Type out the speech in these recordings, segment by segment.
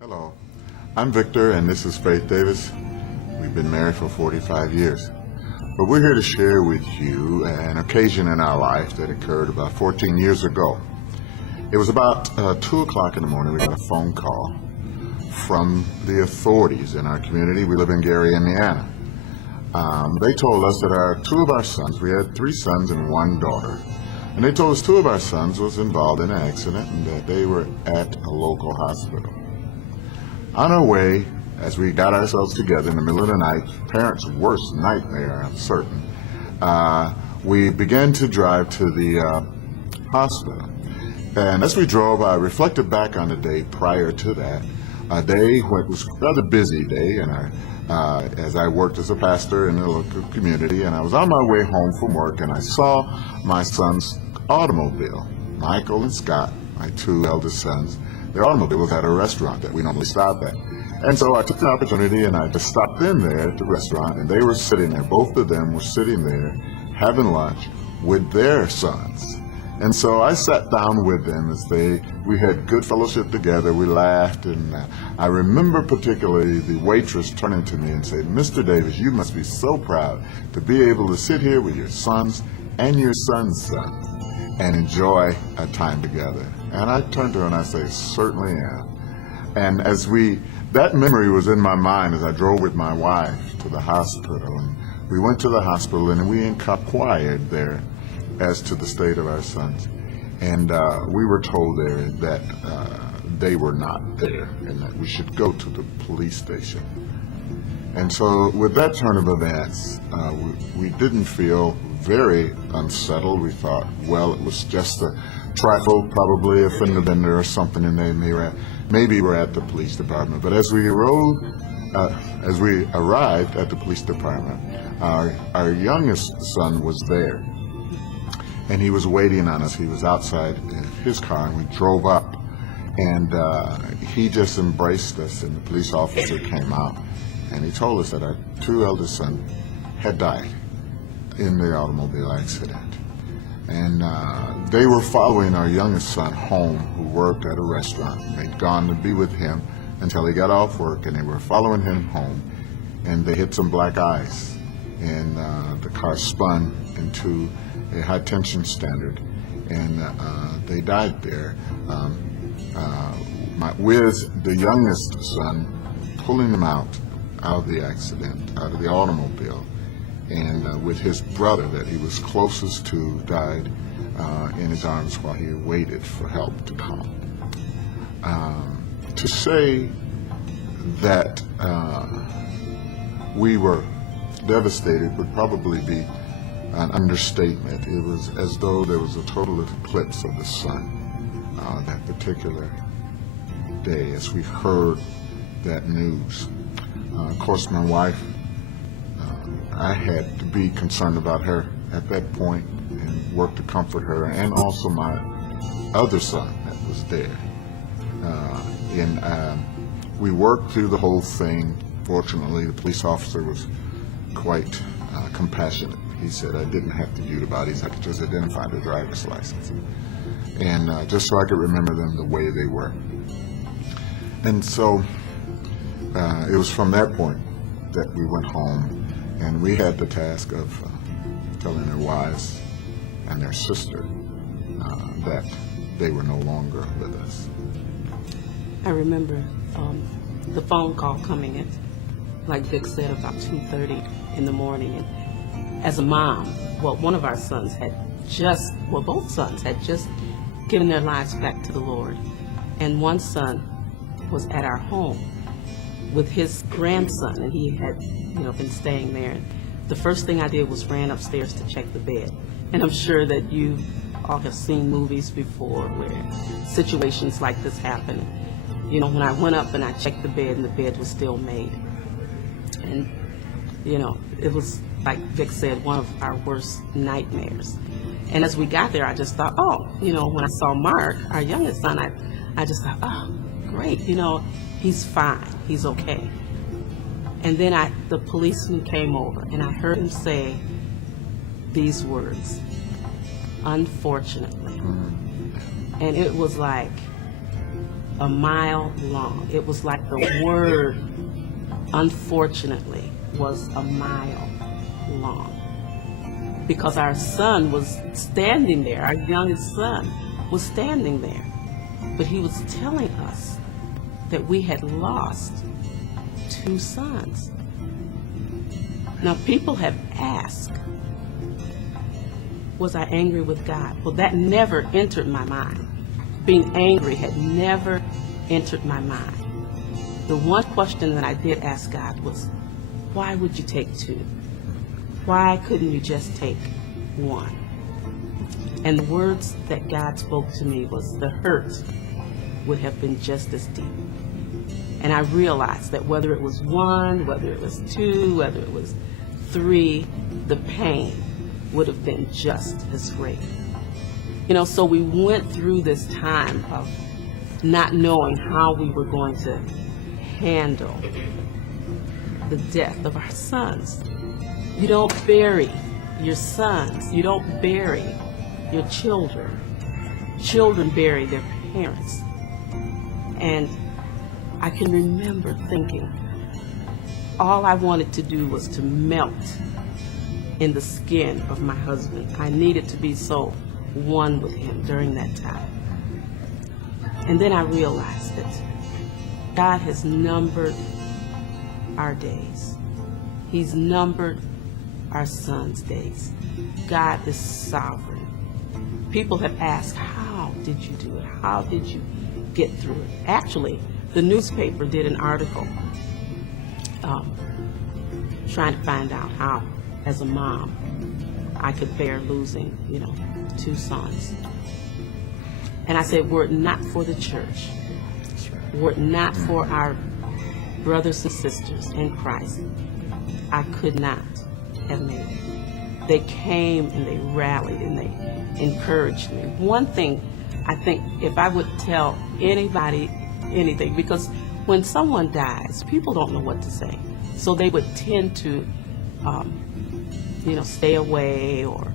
Hello, I'm Victor and this is Faith Davis. We've been married for 45 years. But we're here to share with you an occasion in our life that occurred about 14 years ago. It was about 2 o'clock in the morning. We got a phone call from the authorities in our community. We live in Gary, Indiana. They told us that two of our sons, we had 3 sons and 1 daughter, and they told us 2 of our sons was involved in an accident and that they were at a local hospital. On our way, as we got ourselves together in the middle of the night, parents' worst nightmare, I'm certain, we began to drive to the hospital. And as we drove, I reflected back on the day prior to that, a day when it was a rather busy day, and as I worked as a pastor in the local community, and I was on my way home from work, and I saw my son's automobile, Michael and Scott, my 2 eldest sons. Their automobile was at a restaurant that we normally stop at. And so I took the opportunity and I just stopped in there at the restaurant, and they were sitting there, both of them were sitting there having lunch with their sons. And so I sat down with them we had good fellowship together, we laughed, and I remember particularly the waitress turning to me and saying, "Mr. Davis, you must be so proud to be able to sit here with your sons and your son's son and enjoy a time together." And I turned to her and I say, "Certainly am." And that memory was in my mind as I drove with my wife to the hospital. And we went to the hospital and we inquired there as to the state of our sons. And we were told there that they were not there and that we should go to the police station. And so with that turn of events, we didn't feel very unsettled. We thought, well, it was just a trifle, probably a fender bender or something, and they maybe were at the police department. But as we arrived at the police department, our youngest son was there, and he was waiting on us. He was outside in his car, and we drove up, and he just embraced us, and the police officer came out, and he told us that our 2 eldest sons had died in the automobile accident. And they were following our youngest son home, who worked at a restaurant. They'd gone to be with him until he got off work, and they were following him home, and they hit some black ice, and the car spun into a high tension standard, and they died there, with the youngest son pulling them out of the accident, out of the automobile, and with his brother that he was closest to died in his arms while he waited for help to come. To say that we were devastated would probably be an understatement. It was as though there was a total eclipse of the sun that particular day as we heard that news. Of course, my wife, I had to be concerned about her at that point and work to comfort her, and also my other son that was there. We worked through the whole thing. Fortunately, the police officer was quite compassionate. He said I didn't have to use the bodies, I could just identify the driver's license. And just so I could remember them the way they were. And so it was from that point that we went home, and we had the task of telling their wives and their sister that they were no longer with us. I remember the phone call coming in, like Vic said, about 2:30 in the morning. And as a mom, one of our sons both sons had just given their lives back to the Lord. And one son was at our home with his grandson, and he had been staying there. And the first thing I did was ran upstairs to check the bed. And I'm sure that you all have seen movies before where situations like this happen. When I went up and I checked the bed, and the bed was still made. And, it was, like Vic said, one of our worst nightmares. And as we got there, I just thought, when I saw Mark, our youngest son, I just thought, oh, great, he's fine, he's okay. And then the policeman came over, and I heard him say these words, "Unfortunately." And it was like, a mile long. It was like the word, unfortunately, was a mile long. Because our son was standing there, our youngest son was standing there. But he was telling us that we had lost 2 sons. Now, people have asked, was I angry with God? Well, that never entered my mind. Being angry had never entered my mind. The one question that I did ask God was, why would you take 2? Why couldn't you just take 1? And the words that God spoke to me was, the hurt would have been just as deep. And I realized that whether it was 1, whether it was 2, whether it was 3, the pain would have been just as great. You know, so we went through this time of not knowing how we were going to handle the death of our sons. You don't bury your sons. You don't bury your children. Children bury their parents. And I can remember thinking, all I wanted to do was to melt in the skin of my husband. I needed to be so one with him during that time. And then I realized that God has numbered our days. He's numbered our sons' days. God is sovereign. People have asked, how did you do it? How did you get through it? Actually, the newspaper did an article trying to find out how, as a mom, I could bear losing, 2 sons. And I said, were it not for the church, were it not for our brothers and sisters in Christ, I could not have made it. They came and they rallied and they encouraged me. One thing, I think, if I would tell anybody anything, because when someone dies, people don't know what to say. So they would tend to, stay away or,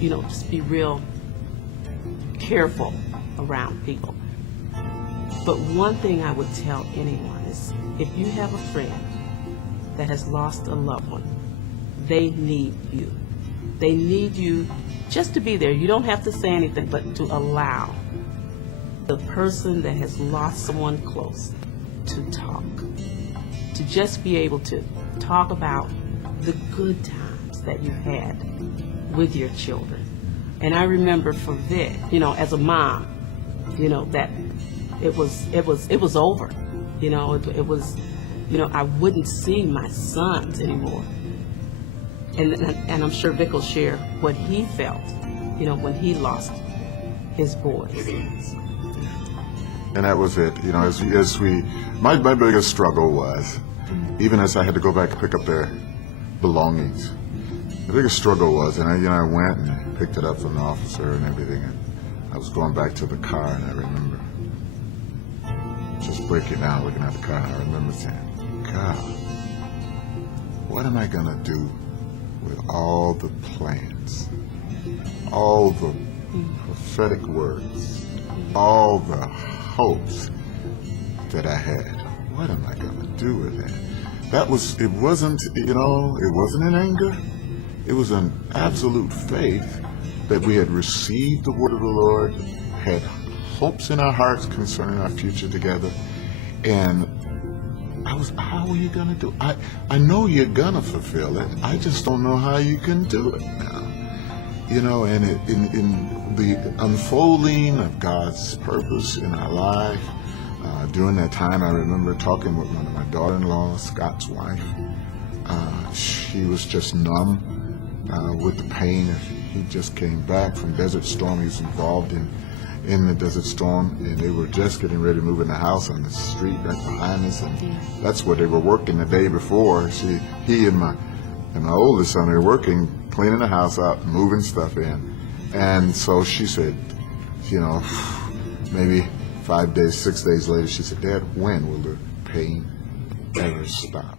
just be real careful around people. But one thing I would tell anyone is, if you have a friend that has lost a loved one, they need you. They need you just to be there. You don't have to say anything, but to allow the person that has lost someone close to talk, to just be able to talk about the good times that you had with your children. And I remember for Vic, as a mom, that it was over. It was, I wouldn't see my sons anymore. And I'm sure Vic will share what he felt, when he lost his boys. And that was it. My biggest struggle was, even as I had to go back and pick up their belongings, the biggest struggle was, and I went and picked it up from the officer and everything, and I was going back to the car, and I remember just breaking down, looking at the car, and I remember saying, God, what am I going to do with all the plans, all the prophetic words, all the hopes that I had? What am I going to do with that? It wasn't an anger. It was an absolute faith that we had received the word of the Lord, had hopes in our hearts concerning our future together, and how are you going to do it? I know you're going to fulfill it. I just don't know how you can do it now. And in the unfolding of God's purpose in our life, during that time, I remember talking with one of my daughter-in-law, Scott's wife. She was just numb with the pain. He just came back from Desert Storm. He was involved in the Desert Storm, and they were just getting ready to move in the house on the street right behind us, and that's where they were working the day before. He and my oldest son were working, cleaning the house out, moving stuff in. And so she said, maybe 5 days, 6 days later, she said, Dad, when will the pain ever stop?